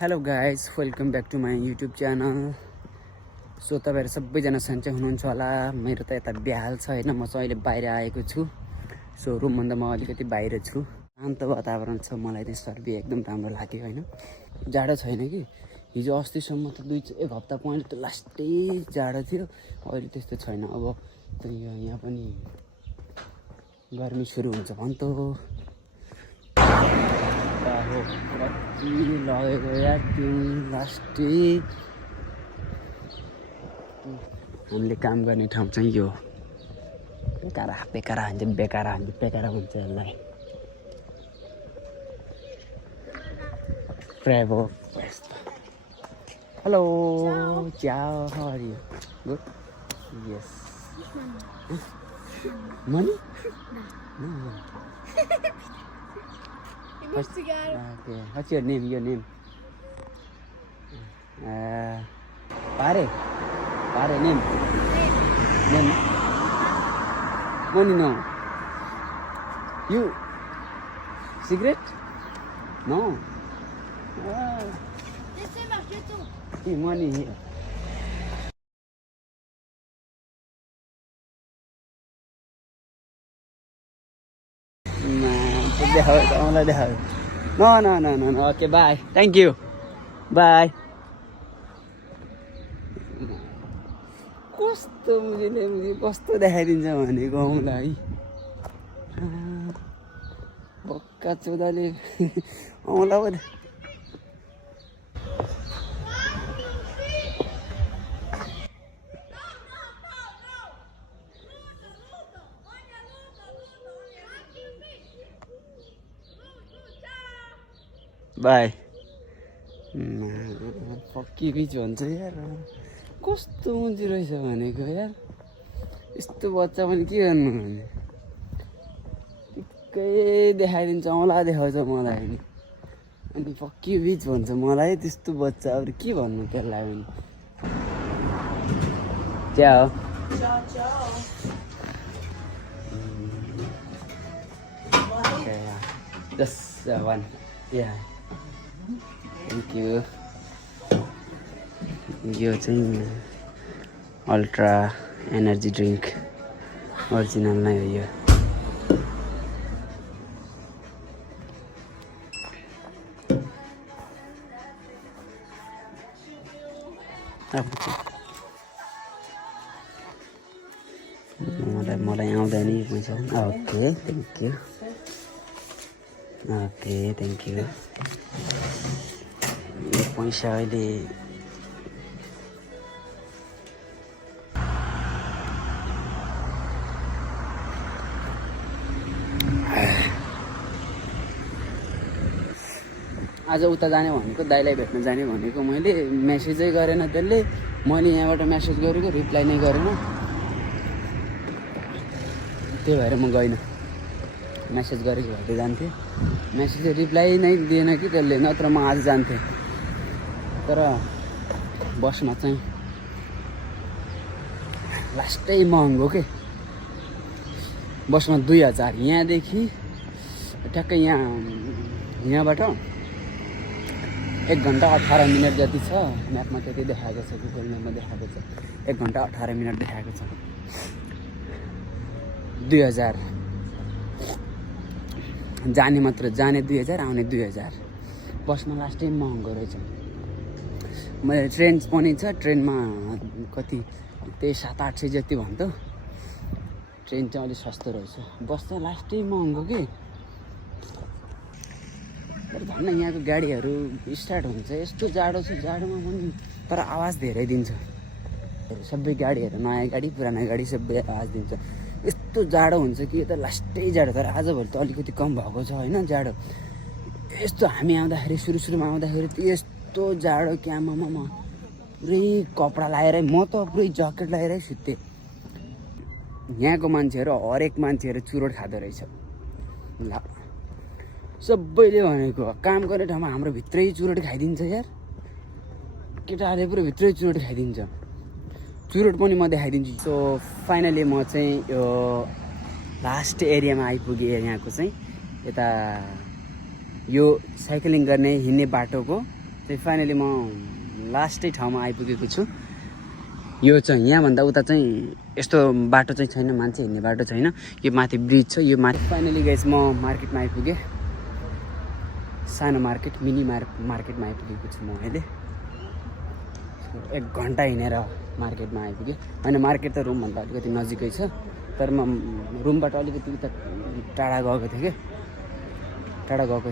Hello guys welcome back to my YouTube channel. So तपाईँहरू सबैजना सन्चै हुनुहुन्छ होला। मेरो त यता बिहाल छ होइन, म चाहिँ अहिले बाहिर आएको छु। सो रुमभन्दा म अलिकति बाहिर छु। शान्त वातावरण छ, मलाई त्यो सर्दी एकदम राम्रो लाग्यो होइन। जाडो छैन कि, हिजो अस्तिसम्म त एक हप्ता पहिले त लास्टै जाडो थियो, अहिले त्यस्तो छैन। अब यहाँ पनि गर्मी सुरु हुन्छ भन्त हो। कति लगेको यार त्यो लास्टै। हामीले काम गर्ने ठाउँ चाहिँ यो बेकारा भन्छ यसलाई। Bravo. Hello. Ciao. How are you? Good? Yes. Money? No. Okay. What's your name? Pare name. Name. Money no. You? Cigarette? No. Money here. No. Okay, bye. Thank you. Bye. कस्तो देखाइदिन्छ भनेको औँलाई बक्का चोदाले औँला पो। बाई पक्की rich भन्छ यार। कस्तो मुजी रहेछ भनेको यार। यस्तो बच्चा पनि के गर्नु भने टिक्कै देखाइदिन्छ, औँला देखाउँछ मलाई नि। अनि पक्की रिच भन्छ मलाई। त्यस्तो बच्चा अब के भन्नु त्यसलाई पनि। Ciao. Okay, just one. Yeah. Thank you. यो चाहिँ अल्ट्रा एनर्जी ड्रिङ्क ओरिजिनल नै हो यो। मलाई आउँदैन नि पैसा। Okay thank you. यो पैसा अहिले आज उता जाने भनेको, दाइलाई भेट्न जाने भनेको। मैले मेसेजै गरेन त्यसले। मैले यहाँबाट मेसेज गरेको रिप्लाई नै गरेन, त्यही भएर म गइनँ। मेसेज गरेको भए जान्थेँ, मेसेज रिप्लाई नै दिएन कि त्यसले, नत्र म आज जान्थेँ। तर बसमा चाहिँ लास्टै महँगो के। बसमा 2000 यहाँदेखि ठ्याक्कै यहाँबाट 1 घन्टा 18 मिनट जति छ। म्यापमा त्यति देखाएको छ, गुगल म्यापमा देखाएको छ 1 घन्टा 18 मिनट देखाएको छ। 2000 जाने मात्र, जाने 2000 आउने 2000। बसमा लास्टै महँगो रहेछ। मैले ट्रेन पनि छ, ट्रेनमा कति त्यही 700-800 जति भन्थ्यो। ट्रेन चाहिँ अलिक सस्तो रहेछ, बस चाहिँ लास्टै महँगो कि। तर झन् यहाँको गाडीहरू स्टार्ट हुन्छ। यस्तो जाडो छ, जाडोमा पनि तर आवाज धेरै दिन्छ। सबै गाडीहरू, नयाँ गाडी पुरानो गाडी सबै आवाज दिन्छ। यस्तो जाडो हुन्छ कि त लास्टै जाडो। तर आजभोलि त अलिकति कम भएको छ होइन जाडो। यस्तो हामी आउँदाखेरि सुरुमा आउँदाखेरि त यस्तो जाडो क्याममा पुरै कपडा लगाएरै, म त पुरै ज्याकेट लगाएरै सुत्थेँ। यहाँको मान्छेहरू, हरेक मान्छेहरू चुरोट खाँदो रहेछ। ल सबैले भनेको काम गर्ने ठाउँमा हाम्रो भित्रै चुरोट खाइदिन्छ यार। केटाहरूले पुरा भित्रै चुरोट खाइदिन्छ। चुरोट पनि म देखाइदिन्छु। सो फाइनली म चाहिँ यो लास्ट एरियामा आइपुगेँ। यहाँको चाहिँ यता यो साइक्लिङ गर्ने हिँड्ने बाटोको चाहिँ फाइनली म लास्टै ठाउँमा आइपुगेको छु। यो चाहिँ यहाँभन्दा उता चाहिँ यस्तो बाटो चाहिँ छैन, मान्छे हिँड्ने बाटो छैन। यो माथि ब्रिज छ, यो माथि। फाइनली गाइस म मार्केटमा आइपुगेँ। सानो मार्केट, मिनी मार्केटमा आइपुगेको छु म अहिले। 1 घन्टा हिँडेर मार्केटमा आइपुगेँ। होइन, मार्केट त रुमभन्दा अलिकति नजिकै छ, तर म रुमबाट अलिकति उता टाढा गएको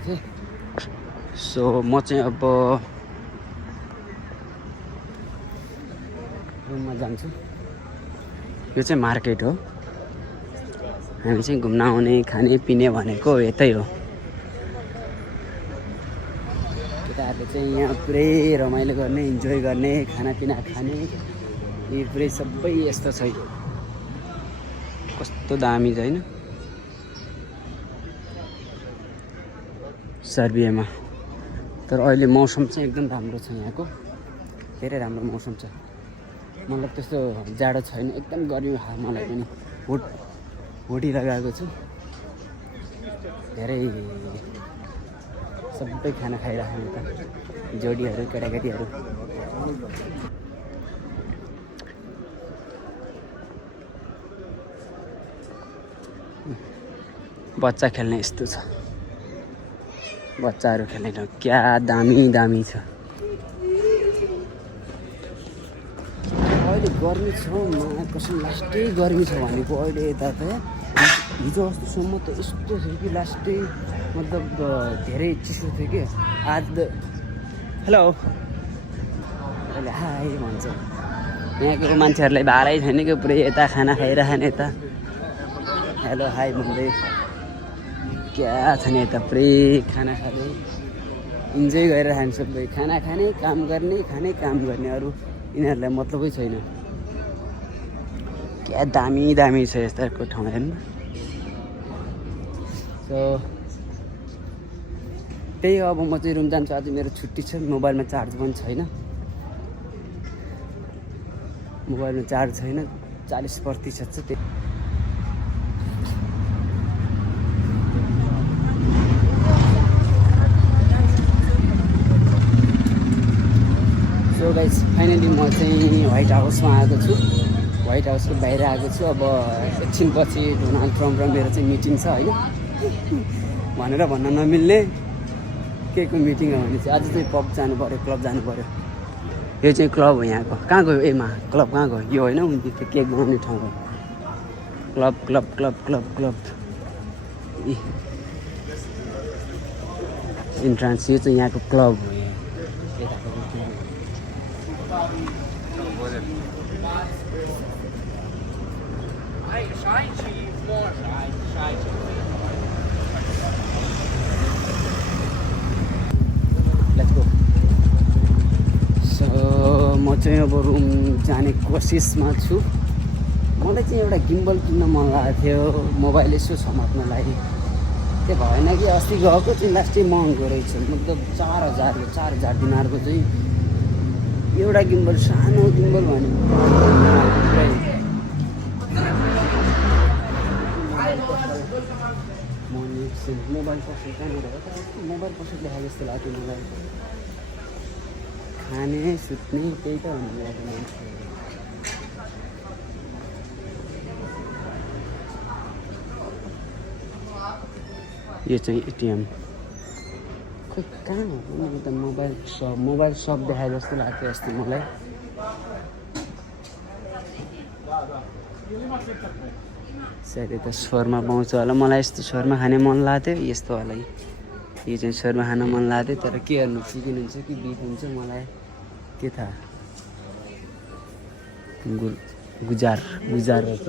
थिएँ। सो म चाहिँ अब रुममा जान्छु। यो चाहिँ मार्केट हो। हामी चाहिँ घुम्न आउने, खाने पिने भनेको यतै हो। केटाहरूले चाहिँ यहाँ पुरै रमाइलो गर्ने, इन्जोय गर्ने, खानापिना खाने, यो पुरै सबै यस्तो छ। कस्तो दामी छ होइन सर्बियामा। तर अहिले मौसम चाहिँ एकदम राम्रो छ यहाँको, धेरै राम्रो मौसम छ। मतलब त्यस्तो जाडो छैन, एकदम गर्मी भयो। मलाई पनि हुडी लगाएको छु। धेरै सबै खाना खाइराख्ने त जोडीहरू, केटाकेटीहरू। बच्चा खेल्ने यस्तो छ, बच्चाहरू खेल्ने ठाउँ क्या दामी छ। अहिले गर्मी छ, कसम लास्टै गर्मी छ भनेको। अहिले यता त हिजो अस्तिसम्म त यस्तो थियो कि लास्टै मतलब धेरै चिसो थियो कि। आज हेलो अहिले हाई भन्छ। यहाँको मान्छेहरूलाई भारै छैन कि पुरै यता खाना खाइरहने यता हेलो हाई भन्दै क्या छ नि। यता पुरै खाना खाँदै इन्जोय गरेर खाने सबै। खाना खाने, काम गर्ने, खाने, काम गर्ने, अरू यिनीहरूलाई मतलबै छैन। क्या दामी छ यस्ताको ठाउँ हेर्नु। सो त्यही हो, अब म चाहिँ रुम जान्छु। आज मेरो छुट्टी छ। मोबाइलमा चार्ज पनि छैन, 40% छ। त्यही सो गाइस फाइनली म चाहिँ व्हाइट हाउसमा आएको छु। व्हाइट हाउसको बाहिर आएको छु। अब एकछिनपछि डोनाल्ड ट्रम्प र मेरो चाहिँ मिटिङ छ होइन। भनेर भन्न नमिल्ने के को मिटिङ हो भने चाहिँ आज चाहिँ पब जानु पऱ्यो, क्लब जानु पऱ्यो। यो चाहिँ क्लब हो यहाँको। कहाँ गयो एमा क्लब? कहाँ गयो? यो होइन, त्यो केक बनाउने ठाउँ हो। Club entrance. यो चाहिँ यहाँको क्लब हो। सो म चाहिँ अब रुम जाने कोसिसमा छु। मलाई चाहिँ एउटा गिम्बल किन्न मन लागेको थियो, मोबाइल यसो समात्नलाई। त्यो भएन कि अस्ति गएको चाहिँ लास्टै महँगो रहेछ। मतलब 4,000 दिनारको चाहिँ एउटा गिम्बल, सानो गिम्बल भने मोबाइल पसल कहाँनिर हो? मोबाइल पसल देखाएको जस्तो लाग्यो मलाई। खाने सुत्ने त्यही त भन्नु लाग्यो मान्छे। यो चाहिँ एटिएम। खोइ कहाँ हो? मैले त मोबाइल सप देखाए जस्तो लाग्थ्यो अस्ति मलाई। सायद यता शर्मा पाउँछ होला। मलाई यस्तो शर्मा खाने मन लाग्थ्यो, यस्तो होला। यो चाहिँ शर्मा खान मन लाग्थ्यो, तर के गर्नु, चिकन हुन्छ कि बिफ हुन्छ मलाई के थाहा। गुजार रहेछ।